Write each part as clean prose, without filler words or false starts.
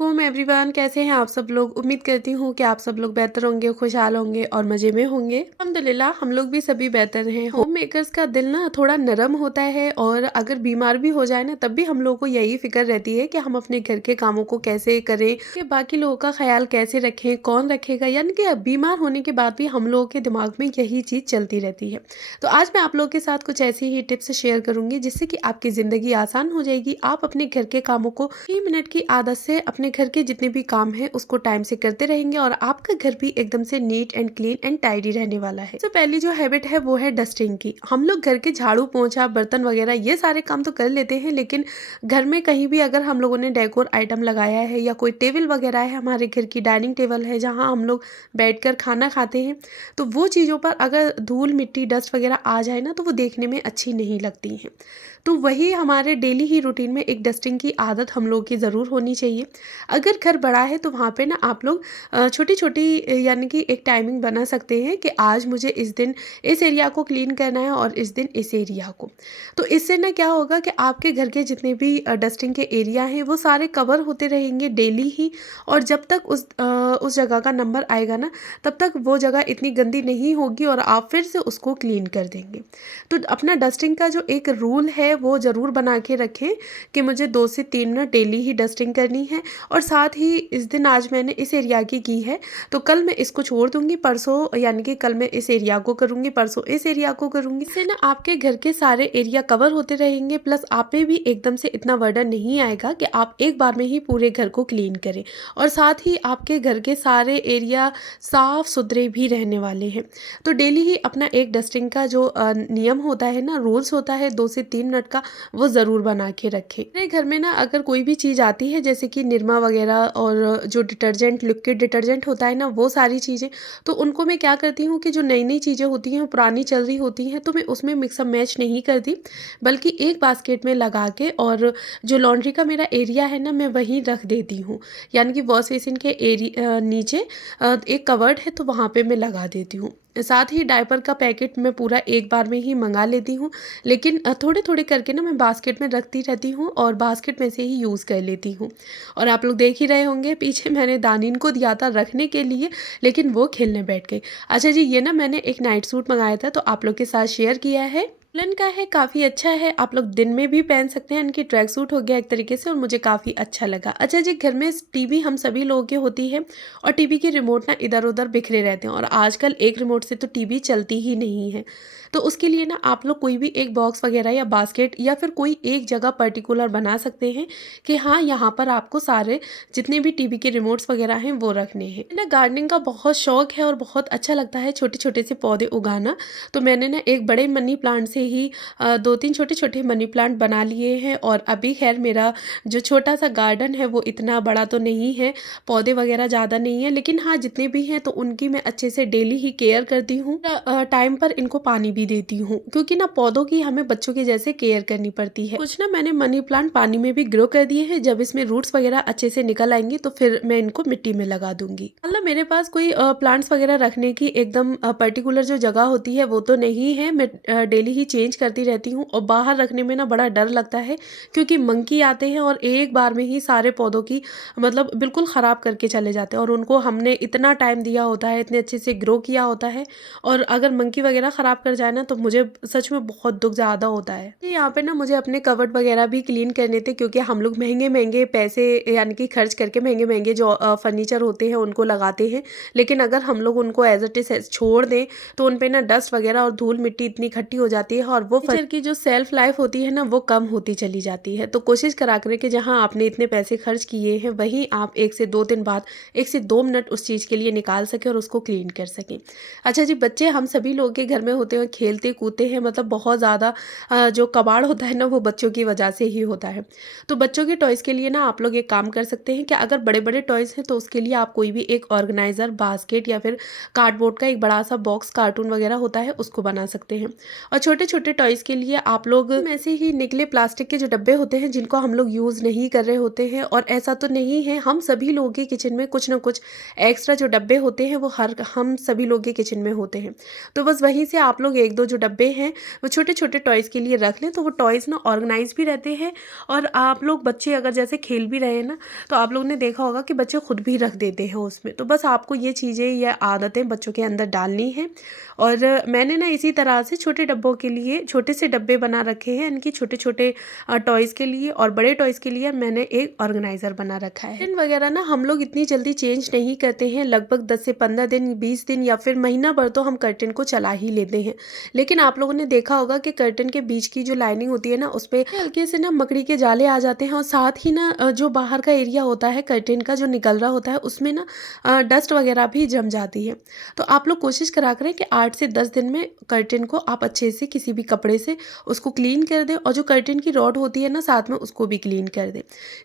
वालेकुम एवरीवन, कैसे हैं आप सब लोग। उम्मीद करती हूँ कि आप सब लोग बेहतर होंगे, खुशहाल होंगे और मज़े में होंगे। अल्हम्दुलिल्लाह हम लोग भी सभी बेहतर हैं। होम मेकर्स का दिल ना थोड़ा नरम होता है और अगर बीमार भी हो जाए ना तब भी हम लोगों को यही फिक्र रहती है कि हम अपने घर के कामों को कैसे करें, कि बाकी लोगों का ख्याल कैसे रखें, कौन रखेगा। यानी कि बीमार होने के बाद भी हम लोगों के दिमाग में यही चीज़ चलती रहती है। तो आज मैं आप लोगों के साथ कुछ ऐसी ही टिप्स शेयर करूंगी जिससे कि आपकी ज़िंदगी आसान हो जाएगी। आप अपने घर के कामों को 3 मिनट की आदत से अपने घर के जितने भी काम हैं उसको टाइम से करते रहेंगे और आपका घर भी एकदम से neat and clean and tidy रहने वाला है। तो पहली जो हैबिट है वो है डस्टिंग की। हम लोग घर के झाड़ू पोंछा बर्तन वगैरह ये सारे काम तो कर लेते हैं, लेकिन घर में कहीं भी अगर हम लोगों ने डेकोर आइटम लगाया है या कोई टेबल वगैरह है, हमारे घर की डाइनिंग टेबल है जहाँ हम लोग बैठकर खाना खाते हैं, तो वो चीज़ों पर अगर धूल मिट्टी डस्ट वगैरह आ जाए ना तो वो देखने में अच्छी नहीं लगती हैं। तो वही हमारे डेली ही रूटीन में एक डस्टिंग की आदत हम लोग की ज़रूर होनी चाहिए। अगर घर बड़ा है तो वहाँ पे ना आप लोग छोटी छोटी यानी कि एक टाइमिंग बना सकते हैं कि आज मुझे इस दिन इस एरिया को क्लीन करना है और इस दिन इस एरिया को। तो इससे ना क्या होगा कि आपके घर के जितने भी डस्टिंग के एरिया हैं वो सारे कवर होते रहेंगे डेली ही, और जब तक उस जगह का नंबर आएगा ना तब तक वो जगह इतनी गंदी नहीं होगी और आप फिर से उसको क्लीन कर देंगे। तो अपना डस्टिंग का जो एक रूल है वो ज़रूर बना के रखें कि मुझे 2 से 3 मिनट डेली ही डस्टिंग करनी है, और साथ ही इस दिन आज मैंने इस एरिया की है तो कल मैं इसको छोड़ दूंगी, परसों यानी कि कल मैं इस एरिया को करूंगी, परसों इस एरिया को करूंगी। इससे ना आपके घर के सारे एरिया कवर होते रहेंगे, प्लस आप पे भी एकदम से इतना बर्डन नहीं आएगा कि आप एक बार में ही पूरे घर को क्लीन करें, और साथ ही आपके घर के सारे एरिया साफ सुथरे भी रहने वाले हैं। तो डेली ही अपना एक डस्टिंग का जो नियम होता है ना, रूल्स होता है 2 से 3 मिनट का, वो ज़रूर बना के रखें। मेरे घर में ना अगर कोई भी चीज़ आती है जैसे कि निरमा वगैरह और जो डिटर्जेंट लिक्विड डिटर्जेंट होता है ना वो सारी चीज़ें, तो उनको मैं क्या करती हूँ कि जो नई नई चीज़ें होती हैं वो पुरानी चल रही होती हैं तो मैं उसमें मिक्सअप मैच नहीं करती, बल्कि एक बास्केट में लगा के और जो लॉन्ड्री का मेरा एरिया है ना मैं वहीं रख देती हूँ। यानी कि वॉश बेसिन के एरिया नीचे एक कवर्ड है तो वहाँ पे मैं लगा देती हूँ। साथ ही डायपर का पैकेट मैं पूरा एक बार में ही मंगा लेती हूँ, लेकिन थोड़े थोड़े करके ना मैं बास्केट में रखती रहती हूँ और बास्केट में से ही यूज़ कर लेती हूँ। और आप लोग देख ही रहे होंगे पीछे मैंने दानिन को दिया था रखने के लिए, लेकिन वो खेलने बैठ गई। अच्छा जी, ये ना मैंने एक नाइट सूट मंगाया था तो आप लोग के साथ शेयर किया है। वुलन का है, काफ़ी अच्छा है, आप लोग दिन में भी पहन सकते हैं। इनकी ट्रैक सूट हो गया एक तरीके से और मुझे काफ़ी अच्छा लगा। अच्छा जी, घर में टीवी हम सभी लोगों की होती है और टीवी के रिमोट ना इधर उधर बिखरे रहते हैं, और आजकल एक रिमोट से तो टीवी चलती ही नहीं है। तो उसके लिए ना आप लोग कोई भी एक बॉक्स वगैरह या बास्केट या फिर कोई एक जगह पर्टिकुलर बना सकते हैं कि हाँ यहाँ पर आपको सारे जितने भी टीवी के रिमोट्स वगैरह हैं वो रखने हैं ना। गार्डनिंग का बहुत शौक है और बहुत अच्छा लगता है छोटे छोटे से पौधे उगाना। तो मैंने ना एक बड़े मनी प्लांट से ही 2-3 छोटे छोटे मनी प्लांट बना लिए हैं, और अभी खैर मेरा जो छोटा सा गार्डन है वो इतना बड़ा तो नहीं है, पौधे वगैरह ज़्यादा नहीं है, लेकिन हाँ जितने भी हैं तो उनकी मैं अच्छे से डेली ही केयर करती हूँ। टाइम पर इनको पानी भी देती हूँ, क्योंकि ना पौधों की हमें बच्चों के जैसे केयर करनी पड़ती है। कुछ ना मैंने मनी प्लांट पानी में भी ग्रो कर दिए हैं, जब इसमें रूट्स वगैरह अच्छे से निकल आएंगे तो फिर मैं इनको मिट्टी में लगा दूंगी। मतलब मेरे पास कोई प्लांट्स वगैरह रखने की एकदम पर्टिकुलर जो जगह होती है वो तो नहीं है, मैं डेली ही चेंज करती रहती हूँ। और बाहर रखने में ना बड़ा डर लगता है क्योंकि मंकी आते हैं और एक बार में ही सारे पौधों की मतलब बिल्कुल ख़राब करके चले जाते हैं, और उनको हमने इतना टाइम दिया होता है, इतने अच्छे से ग्रो किया होता है, और अगर मंकी वगैरह ख़राब कर जाए ना तो मुझे सच में बहुत दुख ज़्यादा होता है। यहाँ पे ना मुझे अपने कवर्ड वगैरह भी क्लीन करने थे, क्योंकि हम लोग महंगे महंगे पैसे यानी कि खर्च करके महंगे महंगे जो फर्नीचर होते हैं उनको लगाते हैं, लेकिन अगर हम लोग उनको एज इट इज छोड़ दें तो उन पे ना डस्ट वगैरह और धूल मिट्टी इतनी इकट्ठी हो जाती है और वो फर्नीचर की जो सेल्फ लाइफ होती है ना वो कम होती चली जाती है। तो कोशिश करा करें कि जहाँ आपने इतने पैसे खर्च किए हैं वहीं आप 1 से 2 दिन बाद 1 से 2 मिनट उस चीज़ के लिए निकाल सकें और उसको क्लीन कर सकें। अच्छा जी, बच्चे हम सभी लोगों के घर में होते हैं, खेलते कूदते हैं, मतलब बहुत ज़्यादा जो कबाड़ होता है ना वो बच्चों की वजह से ही होता है। तो बच्चों के टॉयज़ के लिए ना आप लोग एक काम कर सकते हैं कि अगर बड़े बड़े टॉयज़ हैं तो उसके लिए आप कोई भी एक ऑर्गेनाइज़र बास्केट या फिर कार्डबोर्ड का एक बड़ा सा बॉक्स कार्टून वगैरह होता है उसको बना सकते हैं, और छोटे छोटे टॉयज़ के लिए आप लोग ऐसे ही निकले प्लास्टिक के जो डब्बे होते हैं जिनको हम लोग यूज़ नहीं कर रहे होते हैं, और ऐसा तो नहीं है, हम सभी लोगों के किचन में कुछ ना कुछ एक्स्ट्रा जो डब्बे होते हैं वो हम सभी लोगों के किचन में होते हैं। तो बस वहीं से आप लोग एक दो जो डब्बे हैं वो छोटे छोटे टॉयज़ के लिए रख लें, तो वो टॉयज़ ना ऑर्गेनाइज भी रहते हैं, और आप लोग बच्चे अगर जैसे खेल भी रहे हैं ना, तो आप लोगों ने देखा होगा कि बच्चे खुद भी रख देते हैं उसमें। तो बस आपको ये चीज़ें या आदतें बच्चों के अंदर डालनी है। और मैंने ना इसी तरह से छोटे डब्बों के लिए छोटे से डब्बे बना रखे हैं, इनकी छोटे छोटे टॉयज़ के लिए, और बड़े टॉयज़ के लिए मैंने एक ऑर्गेनाइज़र बना रखा है। कर्टन वगैरह ना हम लोग इतनी जल्दी चेंज नहीं करते हैं, लगभग 10 से 15 दिन, 20 दिन या फिर महीना भर तो हम कर्टन को चला ही लेते हैं। लेकिन आप लोगों ने देखा होगा कि कर्टन के बीच की जो लाइनिंग होती है ना, उस पर हल्के से ना मकड़ी के जाले आ जाते हैं, और साथ ही ना जो बाहर का एरिया होता है कर्टन का जो निकल रहा होता है उसमें ना डस्ट वगैरह भी जम जाती है। तो आप लोग कोशिश करा करें कि 8 से 10 दिन में कर्टन को आप अच्छे से किसी भी कपड़े से उसको क्लीन कर दें, और जो कर्टन की रॉड होती है ना साथ में उसको भी क्लीन कर दें,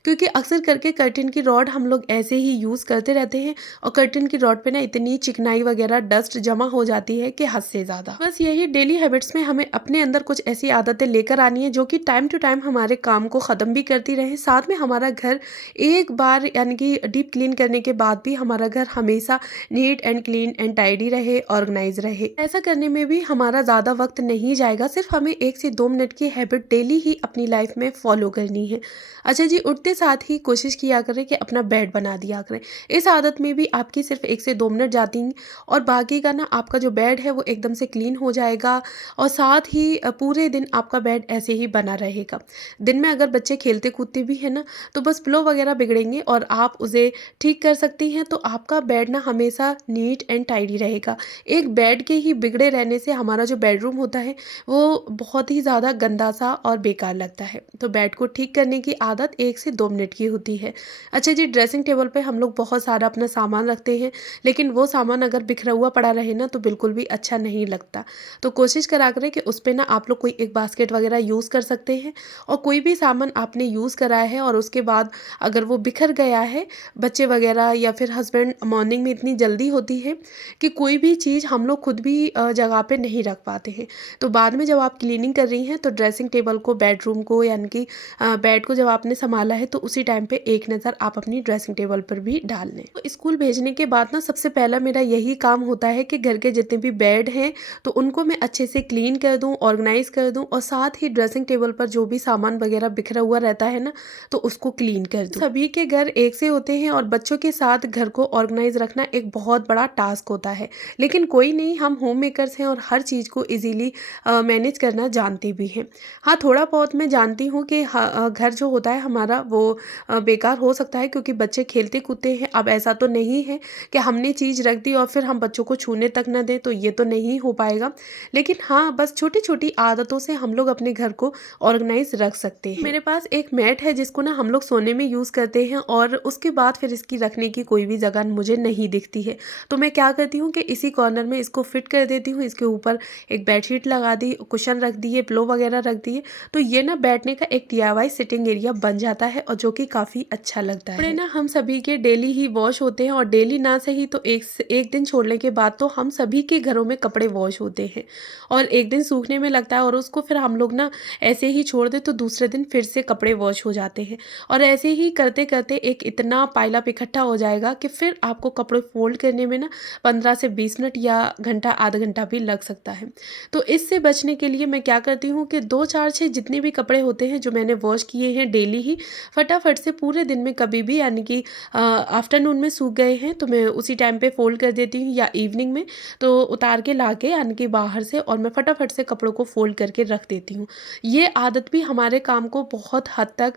क्योंकि अक्सर करके कर्टन की रॉड हम लोग ऐसे ही यूज़ करते रहते हैं, और कर्टन की रॉड पे ना इतनी चिकनाई वगैरह डस्ट जमा हो जाती है कि हद से ज़्यादा। बस यही डेली हैबिट्स में हमें अपने अंदर कुछ ऐसी आदतें लेकर आनी है जो कि टाइम टू टाइम हमारे काम को ख़त्म भी करती रहें, साथ में हमारा घर एक बार यानी कि डीप क्लीन करने के बाद भी हमारा घर हमेशा neat and clean and tidy रहे, ऑर्गेनाइज रहे। ऐसा करने में भी हमारा ज़्यादा वक्त नहीं जाएगा, सिर्फ हमें 1 से 2 मिनट की हैबिट डेली ही अपनी लाइफ में फॉलो करनी है। अच्छा जी, उठते साथ ही कोशिश किया करें कि अपना बेड बना दिया करें। इस आदत में भी आपकी सिर्फ 1 से 2 मिनट जाती हैं, और बाकी का ना आपका जो बेड है वो एकदम से क्लीन हो जाएगा, और साथ ही पूरे दिन आपका बेड ऐसे ही बना रहेगा। दिन में अगर बच्चे खेलते कूदते भी हैं ना, तो बस पिलो वगैरह बिगड़ेंगे और आप उसे ठीक कर सकती हैं, तो आपका बेड ना हमेशा नीट एंड टाइडी रहेगा। एक बेड के ही बिगड़े रहने से हमारा जो बेडरूम होता है वो बहुत ही ज़्यादा गंदा सा और बेकार लगता है। तो बेड को ठीक करने की आदत 1 से 2 मिनट की होती है। अच्छा जी, ड्रेसिंग टेबल पे हम लोग बहुत सारा अपना सामान रखते हैं, लेकिन वो सामान अगर बिखरा हुआ पड़ा रहे ना तो बिल्कुल भी अच्छा नहीं लगता। तो कोशिश करा करें कि उस पे ना आप लोग कोई एक बास्केट वगैरह यूज़ कर सकते हैं, और कोई भी सामान आपने यूज़ कराया है और उसके बाद अगर वो बिखर गया है, बच्चे वगैरह या फिर हस्बैंड, मॉर्निंग में इतनी जल्दी होती है कि कोई भी चीज़ हम लोग खुद भी जगह पे नहीं रख पाते हैं। तो बाद में जब आप क्लीनिंग कर रही हैं तो ड्रेसिंग टेबल को, बेडरूम को, यानी कि बेड को जब आपने संभाला है तो उसी टाइम पे एक नज़र आप अपनी ड्रेसिंग टेबल पर भी डाल लें। तो स्कूल भेजने के बाद ना सबसे पहला मेरा यही काम होता है कि घर के जितने भी बेड हैं तो उनको मैं अच्छे से क्लीन कर दूँ, ऑर्गेनाइज कर दूँ, और साथ ही ड्रेसिंग टेबल पर जो भी सामान वगैरह बिखरा हुआ रहता है ना तो उसको क्लीन कर दूँ। सभी के घर एक से होते हैं, और बच्चों के साथ घर को ऑर्गेनाइज रखना एक बहुत बड़ा टास्क होता है, लेकिन कोई नहीं, हम होम मेकर्स हैं और हर चीज़ को इजीली मैनेज करना जानते भी हैं। हाँ, थोड़ा बहुत मैं जानती हूँ कि घर जो होता है हमारा वो बेकार हो सकता है क्योंकि बच्चे खेलते कूदते हैं। अब ऐसा तो नहीं है कि हमने चीज़ रख दी और फिर हम बच्चों को छूने तक ना दें, तो ये तो नहीं हो पाएगा। लेकिन हाँ, बस छोटी छोटी आदतों से हम लोग अपने घर को ऑर्गेनाइज रख सकते हैं। मेरे पास एक मैट है जिसको ना हम लोग सोने में यूज़ करते हैं, और उसके बाद फिर इसकी रखने की कोई भी जगह मुझे नहीं दिखती है, तो मैं क्या करती हूँ कि इसी कॉर्नर में इसको फिट कर देती हूँ। इसके ऊपर एक बेडशीट लगा दी, कुशन रख दिए, पिलो वगैरह रख दिए, तो ये ना बैठने का एक DIY सिटिंग एरिया बन जाता है, और जो कि काफ़ी अच्छा लगता है। कपड़े ना हम सभी के डेली ही वॉश होते हैं, और डेली ना सही तो एक दिन छोड़ने के बाद तो हम सभी के घरों में कपड़े वॉश होते हैं, और एक दिन सूखने में लगता है, और उसको फिर हम लोग ना ऐसे ही छोड़ दे तो दूसरे दिन फिर से कपड़े वॉश हो जाते हैं, और ऐसे ही करते करते एक इतना पाइलअप इकट्ठा हो जाएगा कि फिर आपको कपड़े फोल्ड करने में ना 15 से 20 मिनट या घंटा, आधा घंटा भी लग सकता है। तो इससे बचने के लिए मैं क्या करती हूँ कि 2, 4, 6 जितने भी कपड़े होते हैं जो मैंने वॉश किए हैं डेली ही, फटाफट से पूरे दिन में कभी भी, यानी कि आफ्टरनून में सूख गए हैं तो मैं उसी टाइम पे फोल्ड कर देती हूँ, या इवनिंग में तो उतार के ला के, यानी कि बाहर से, और मैं फटाफट से कपड़ों को फोल्ड करके रख देती हूँ। ये आदत भी हमारे काम को बहुत हद तक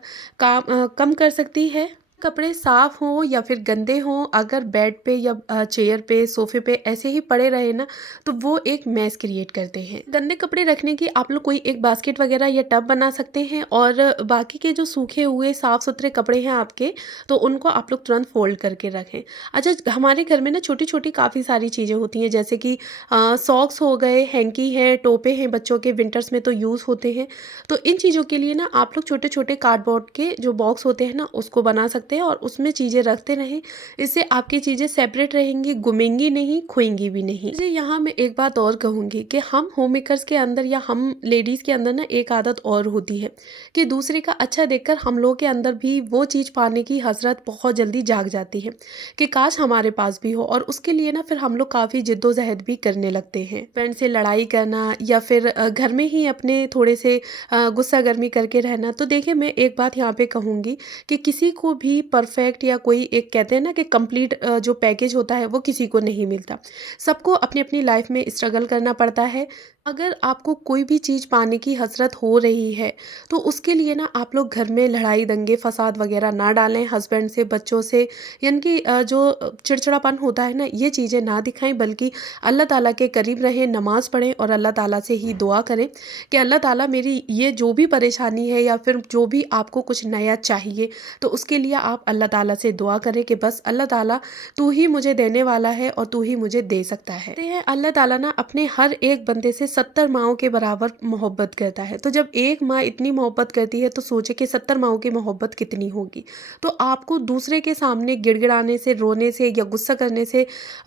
कम कर सकती है। कपड़े साफ हों या फिर गंदे हों, अगर बेड पे या चेयर पे, सोफे पे ऐसे ही पड़े रहे ना तो वो एक मैस क्रिएट करते हैं। गंदे कपड़े रखने की आप लोग कोई एक बास्केट वगैरह या टब बना सकते हैं, और बाकी के जो सूखे हुए साफ सुथरे कपड़े हैं आपके, तो उनको आप लोग तुरंत फोल्ड करके रखें। अच्छा, हमारे घर में ना छोटी छोटी काफ़ी सारी चीज़ें होती हैं, जैसे कि सॉक्स हो गए, हैंकी हैं, टोपे हैं, बच्चों के विंटर्स में तो यूज़ होते हैं। तो इन चीज़ों के लिए ना आप लोग छोटे छोटे कार्डबोर्ड के जो बॉक्स होते हैं ना उसको बना सकते रखते हैं और उसमें चीज़ें रखते रहें। इससे आपकी चीज़ें सेपरेट रहेंगी, गुमेंगी नहीं, खोएंगी भी नहीं। जी, यहाँ मैं एक बात और कहूँगी कि हम होम मेकर्स के अंदर या हम लेडीज़ के अंदर ना एक आदत और होती है कि दूसरे का अच्छा देखकर हम लोगों के अंदर भी वो चीज़ पाने की हसरत बहुत जल्दी जाग जाती है कि काश हमारे पास भी हो, और उसके लिए ना फिर हम लोग काफ़ी जिद्दोजहद भी करने लगते हैं। फ्रेंड से लड़ाई करना या फिर घर में ही अपने थोड़े से गुस्सा गर्मी करके रहना। तो देखिए, मैं एक बात यहाँ पे कहूँगी कि किसी को भी परफेक्ट या कोई एक कहते हैं ना कि कंप्लीट जो पैकेज होता है वो किसी को नहीं मिलता। सबको अपनी अपनी लाइफ में स्ट्रगल करना पड़ता है। अगर आपको कोई भी चीज़ पाने की हसरत हो रही है तो उसके लिए ना आप लोग घर में लड़ाई दंगे फसाद वगैरह ना डालें हस्बैंड से, बच्चों से, यानी कि जो चिड़चिड़ापन होता है ना, ये चीज़ें ना दिखाएं, बल्कि अल्लाह ताला के करीब रहें, नमाज़ पढ़ें और अल्लाह ताला से ही दुआ करें कि अल्लाह ताला मेरी ये जो भी परेशानी है या फिर जो भी आपको कुछ नया चाहिए, तो उसके लिए आप अल्लाह ताला से दुआ करें कि बस अल्लाह ताला तू ही मुझे देने वाला है और तू ही मुझे दे सकता है। कहते हैं अल्लाह ताला ना अपने हर एक बंदे से 70 माओं के बराबर मोहब्बत करता है। तो जब एक माँ इतनी मोहब्बत करती है तो सोचे कि 70 माओं की मोहब्बत कितनी होगी। तो आपको दूसरे के सामने गिड़गिड़ाने से, रोने से या गुस्सा करने से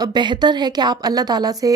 बेहतर है कि आप अल्लाह ताला से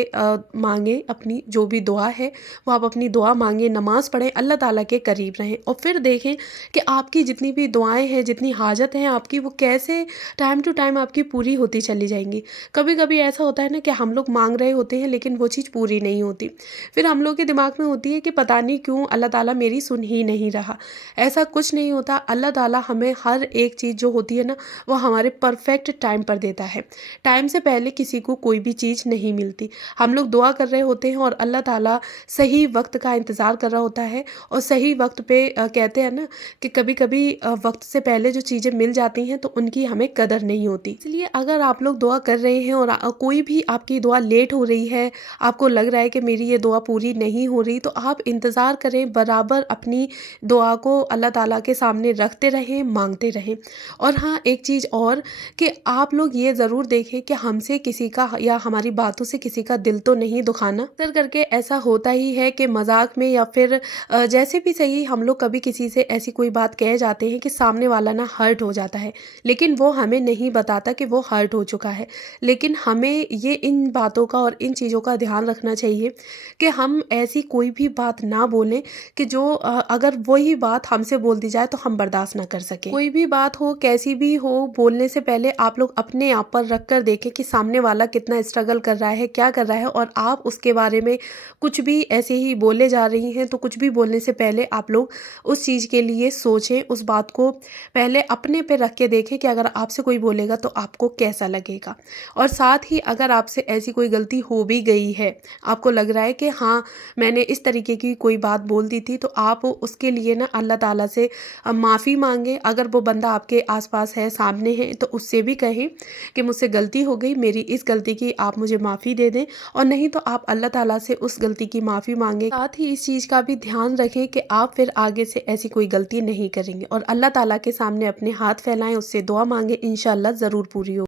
मांगें, अपनी जो भी दुआ है वो आप अपनी दुआ मांगें, नमाज़ पढ़ें, अल्लाह ताला के करीब रहें और फिर देखें कि आपकी जितनी भी दुआएं हैं, जितनी हाजत हैं आपकी, वो कैसे टाइम टू टाइम आपकी पूरी होती चली जाएंगी। कभी कभी ऐसा होता है ना कि हम लोग मांग रहे होते हैं लेकिन वो चीज़ पूरी नहीं होती। फिर हम लोग के दिमाग में होती है कि पता नहीं क्यों अल्लाह ताला मेरी सुन ही नहीं रहा। ऐसा कुछ नहीं होता। अल्लाह ताला हमें हर एक चीज़ जो होती है ना, वो हमारे परफेक्ट टाइम पर देता है। टाइम से पहले किसी को कोई भी चीज़ नहीं मिलती। हम लोग दुआ कर रहे होते हैं और अल्लाह ताला सही वक्त का इंतज़ार कर रहा होता है और सही वक्त पे कहते हैं ना कि कभी कभी वक्त से पहले जो चीज़ें मिल जाती हैं तो उनकी हमें कदर नहीं होती। इसलिए अगर आप लोग दुआ कर रहे हैं और कोई भी आपकी दुआ लेट हो रही है, आपको लग रहा है कि मेरी ये दुआ पूरी नहीं हो रही, तो आप इंतज़ार करें, बराबर अपनी दुआ को अल्लाह ताला के सामने रखते रहें, मांगते रहें। और हाँ, एक चीज़ और कि आप लोग ये ज़रूर देखें कि हमसे किसी का या हमारी बातों से किसी का दिल तो नहीं दुखाना। अक्सर करके ऐसा होता ही है कि मजाक में या फिर जैसे भी सही, हम लोग कभी किसी से ऐसी कोई बात कह जाते हैं कि सामने वाला ना हर्ट हो जाता है, लेकिन वो हमें नहीं बताता कि वो हर्ट हो चुका है। लेकिन हमें ये इन बातों का और इन चीज़ों का ध्यान रखना चाहिए कि हम ऐसी कोई भी बात ना बोलें कि जो अगर वही बात हमसे बोल दी जाए तो हम बर्दाश्त ना कर सकें। कोई भी बात हो, कैसी भी हो, बोलने से पहले आप लोग अपने आप पर रख कर देखें कि सामने वाला कितना स्ट्रगल कर रहा है, क्या कर रहा है, और आप उसके बारे में कुछ भी ऐसे ही बोले जा रही हैं तो कुछ भी बोलने से पहले आप लोग उस चीज़ के लिए सोचें, उस बात को पहले अपने पे रख के देखें कि अगर आपसे कोई बोलेगा तो आपको कैसा लगेगा। और साथ ही अगर आपसे ऐसी कोई गलती हो भी गई है, आपको लग रहा है कि हाँ मैंने इस तरीके की कोई बात बोल दी थी, तो आप उसके लिए ना अल्लाह ताला से माफ़ी मांगें। अगर वो बंदा आपके आसपास है, सामने है, तो उससे भी कहें कि मुझसे गलती हो गई, मेरी इस गलती की आप मुझे माफ़ी दे दें। और नहीं तो आप अल्लाह ताला से उस गलती की माफ़ी मांगें। साथ ही इस चीज़ का भी ध्यान रखें कि आप फिर आगे से ऐसी कोई गलती नहीं करेंगे और अल्लाह ताला के सामने अपने हाथ फैलाएं, उससे दुआ मांगें, इंशाअल्लाह ज़रूर पूरी हो।